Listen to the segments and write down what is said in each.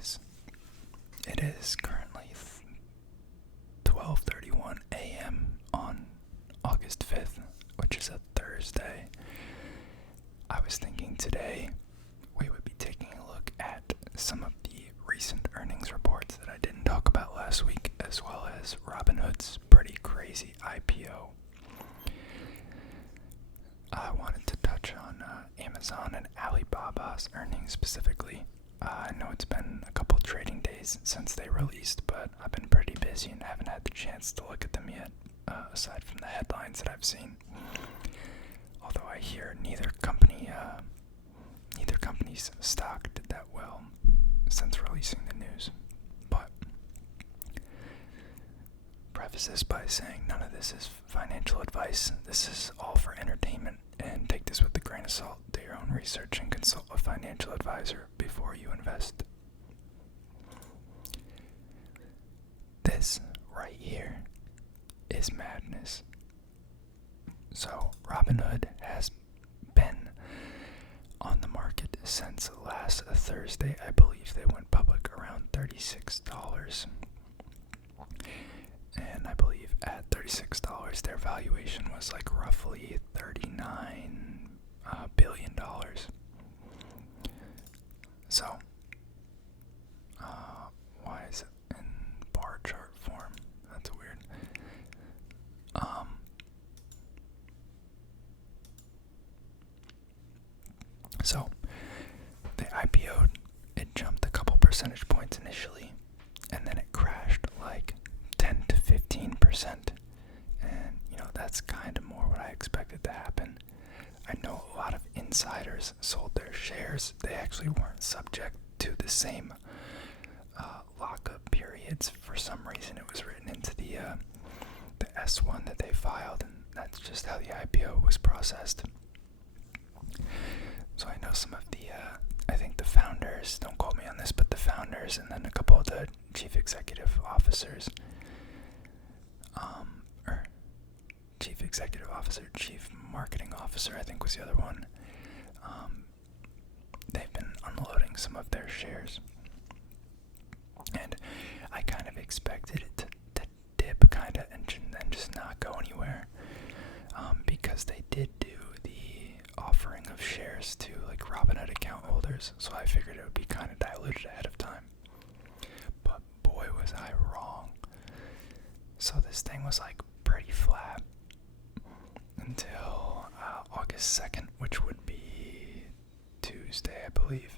guys. It is currently 12:31 a.m. on August 5th, which is a Thursday. I was thinking today we would be taking a look at some of the recent earnings reports that I didn't talk about last week, as well as Robinhood's pretty crazy IPO. I wanted to touch on Amazon and Alibaba's earnings specifically. I know it's been a couple trading days since they released, but I've been pretty busy and haven't had the chance to look at them yet, aside from the headlines that I've seen. Although I hear neither company's stock did that well since releasing the news. But preface this by saying none of this is financial advice. This is all for entertainment, and take this with a grain of salt. Do your own research and consult a financial advisor before you invest. This right here is madness. So Robinhood has been on the market since last Thursday. I believe they went public around $36. And I believe at $36, their valuation was like roughly $39 billion. So, why is it in bar chart form? That's weird. So, they IPO'd, it jumped a couple percentage points initially, and then it crashed like 10 to 15%. And, that's kind of more what I expected to happen. I know a lot of insiders sold their shares. They actually weren't subject to the same lockup periods. For some reason, it was written into the S1 that they filed, and that's just how the IPO was processed. So I know some of the, I think the founders, don't quote me on this, but the founders and then a couple of the chief executive officers, chief marketing officer, I think was the other one. They've been unloading some of their shares. And I kind of expected it to dip kind of and then just not go anywhere. Because they did do the offering of shares to like Robinhood account holders, so I figured it would be kind of diluted ahead of time. But boy, was I wrong. So this thing was like pretty flat until August 2nd, which would be Tuesday, I believe.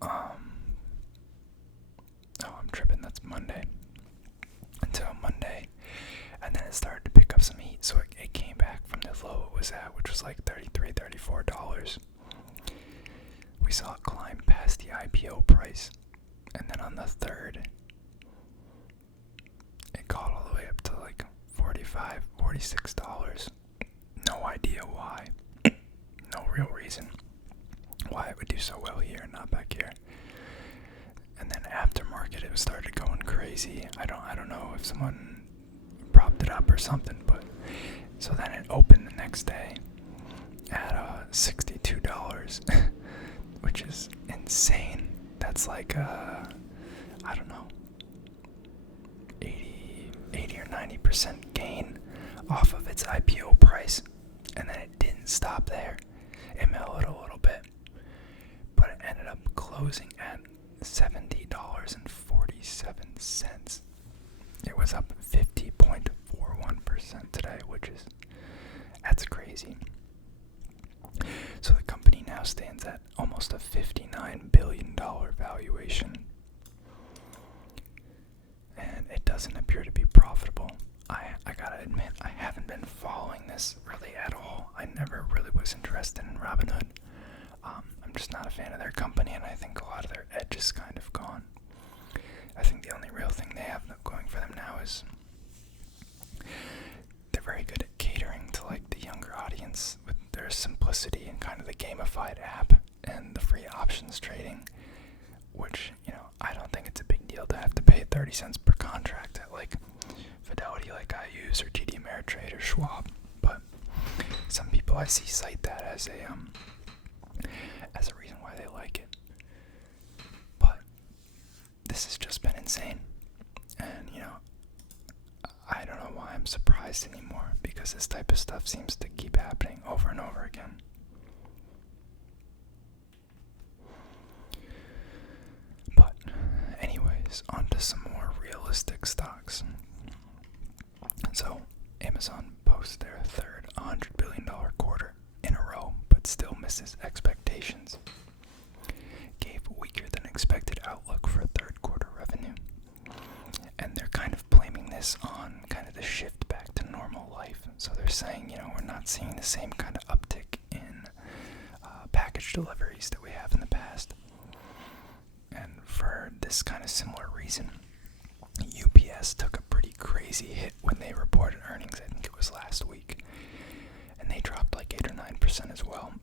I'm tripping, that's Monday. Until Monday, and then it started to pick up some heat, so it came back from the low it was at, which was like $33, $34. We saw it climb past the IPO price, and then on the 3rd, it got all the way up to like $45, $46. No idea why. No real reason why it would do so well here and not back here. And then after market, it started going crazy. I don't know if someone propped it up or something, but so then it opened the next day at $62, which is insane. That's like I don't know, 80 or 90% gain off of its IPO price. And then it didn't stop there. It mellowed a little bit, but it ended up closing at $70.47. It was up 50.41% today, that's crazy. So the company now stands at almost a $59 billion valuation. And it doesn't appear to be profitable. I gotta admit, I haven't been following this really at all. I never really was interested in Robinhood. I'm just not a fan of their company, and I think a lot of their edge is kind of gone. I think the only real thing they have going for them now is they're very good at catering to like the younger audience with their simplicity and kind of the gamified app and the free options trading, which, I don't think it's a big deal to have to pay 30 cents per contract at like Fidelity like I use, or TD Ameritrade or Schwab. But some people I see cite that as a reason why they like it. because this type of stuff seems to keep happening over and over again. But anyways, on to some more realistic stocks. So Amazon posts their third $100 billion quarter in a row, but still misses expectations. Gave weaker than expected outlook for third quarter revenue. And they're kind of blaming this on kind of the shift back to normal life. So they're saying, we're not seeing the same kind of uptick in package deliveries that we have in the past. And for this kind of similar reason, UPS took a pretty crazy hit when they reported earnings. I think it was last week. And they dropped like 8 or 9% as well.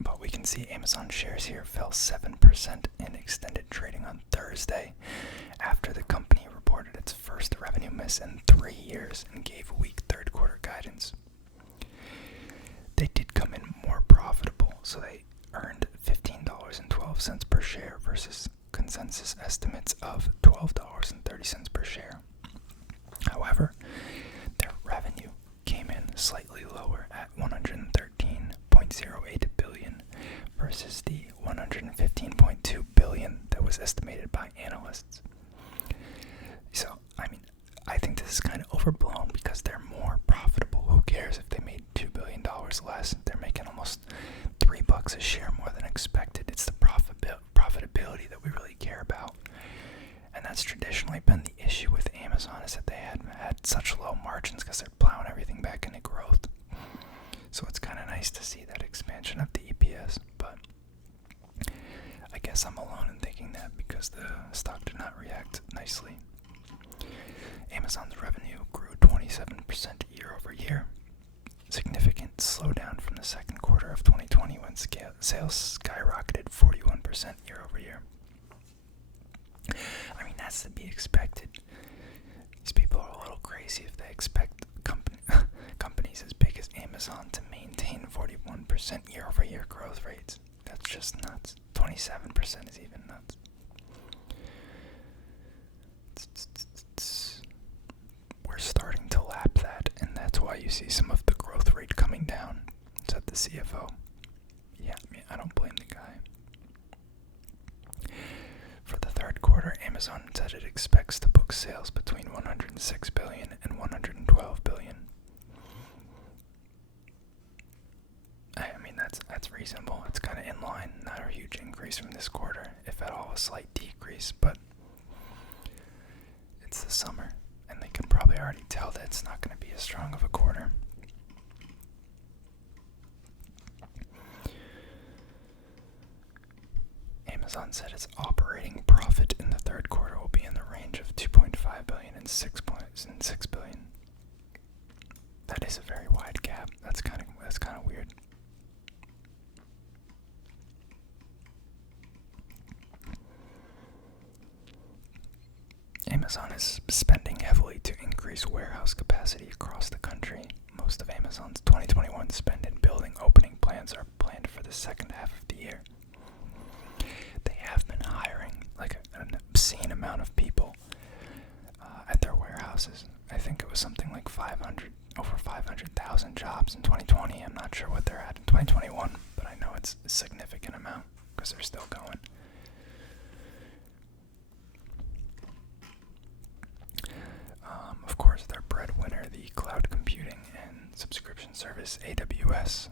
But we can see Amazon shares here fell 7% in extended trading on Thursday after the company reported its first revenue miss in 3 years and gave weak third quarter guidance. They did come in more profitable, so they earned $15.12 per share versus consensus estimates of $12.30 per share. However, their revenue came in slightly lower at $113.08 billion versus the $115.2 billion that was estimated by analysts. So, I think this is kind of overblown because they're more profitable. Who cares if they made $2 billion less? They're making almost $3 a share more than expected. It's the profitability that we really care about. And that's traditionally been the issue with Amazon, is that they had such low margins because they're plowing everything back into growth. So it's kind of nice to see that expansion of the EPS, but I guess I'm alone in thinking that because the stock did not react nicely. Amazon's revenue grew 27% year over year. Significant slowdown from the second quarter of 2020 when sales skyrocketed 41% year over year. That's to be expected. These people are a little crazy if they expect companies as big as Amazon to maintain 41% year over year growth rates. That's just nuts. 27% is even nuts. We're starting to lap that, and that's why you see some of the growth rate coming down, said the CFO. Yeah, I don't blame the guy. For the third quarter, Amazon said it expects to book sales between $106 billion and $112 billion. That's reasonable. It's kind of in line. Not a huge increase from this quarter, if at all a slight decrease, but it's the summer, and they can probably already tell that it's not going to be as strong of a quarter. Amazon said its operating profit in the third quarter will be in the range of $2.5 billion and $6 billion. That is a very wide gap. That's kind of weird. Amazon is spending heavily to increase warehouse capacity across the country. Most of Amazon's 2021 spend in building opening plans are planned for the second half of the year. They have been hiring like an obscene amount of people at their warehouses. I think it was something like over 500,000 jobs in 2020. I'm not sure what they're at in 2021, but I know it's a significant amount because they're still going. Of course, their breadwinner, the cloud computing and subscription service AWS,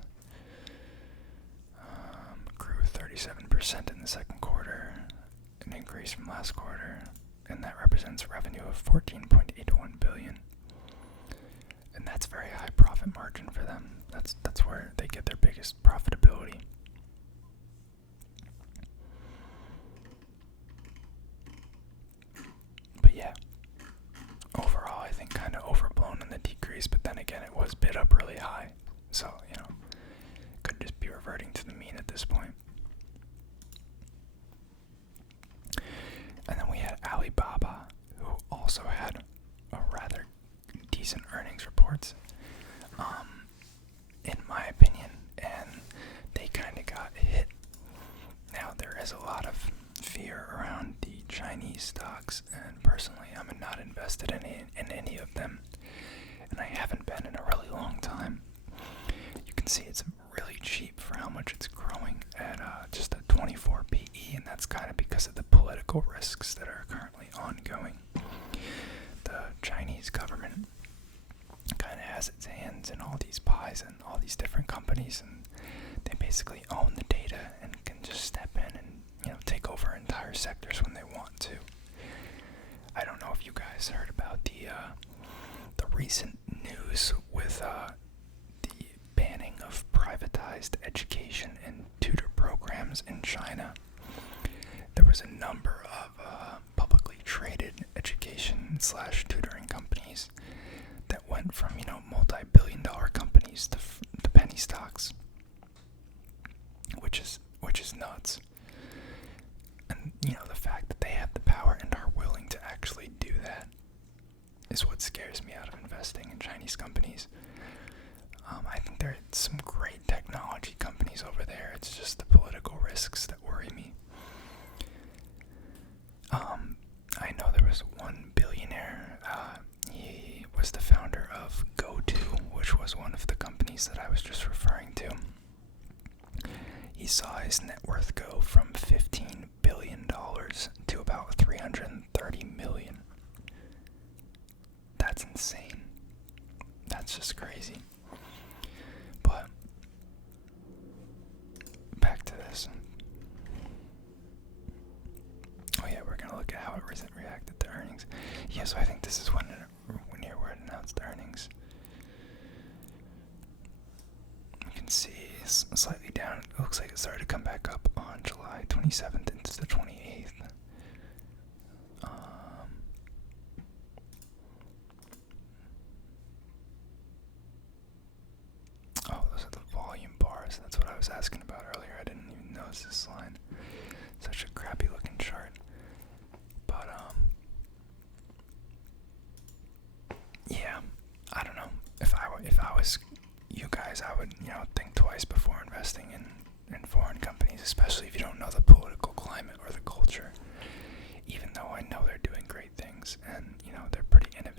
grew 37% in the second quarter, an increase from last quarter, and that represents revenue of $14.81 billion. And that's very high profit margin for them. That's where they get their biggest profitability. But yeah, overall I think kind of overblown in the decrease, but then again it was bid up really high. So, could just be reverting to the mean at this point. And then we had Alibaba, who also had a rather decent earnings reports, in my opinion, and they kind of got hit. Now, there is a lot of fear around the Chinese stocks, and personally, I'm not invested in any of them. And and I haven't been in a really long time. You can see it's really cheap for how much it's growing at just a 24 PE, and that's kind of because of the political risks that are currently ongoing. The Chinese government kind of has its hands in all these pies and all these different companies, and they basically own the data and can just step in and take over entire sectors when they want to. I don't know if you guys heard about the recent news with the banning of privatized education and tutor programs in China. There was a number of publicly traded education / tutoring companies that went from multi-billion-dollar companies to penny stocks, which is nuts. And the fact that they have the power and are willing to actually do that is what scares me out of investing in Chinese companies. I think there are some great technology companies over there. It's just the political risks that worry me. I know there was one billionaire. He was the founder of GoTo, which was one of the companies that I was just referring to. He saw his net worth go from $15 billion to about $330 million. That's insane. That's just crazy. But back to this. Oh yeah, we're gonna look at how it reacted to earnings. Yeah, so I think this is when it announced earnings. You can see it's slightly down. It looks like it started to come back up on July 27th into the 28th. Oh, those are the volume bars. That's what I was asking about earlier. I didn't even notice this line. Such a crappy looking chart. But yeah, I don't know. If I was you guys, I would think twice before investing in foreign companies, especially if you don't know the political climate or the culture. Even though I know they're doing great things and they're pretty innovative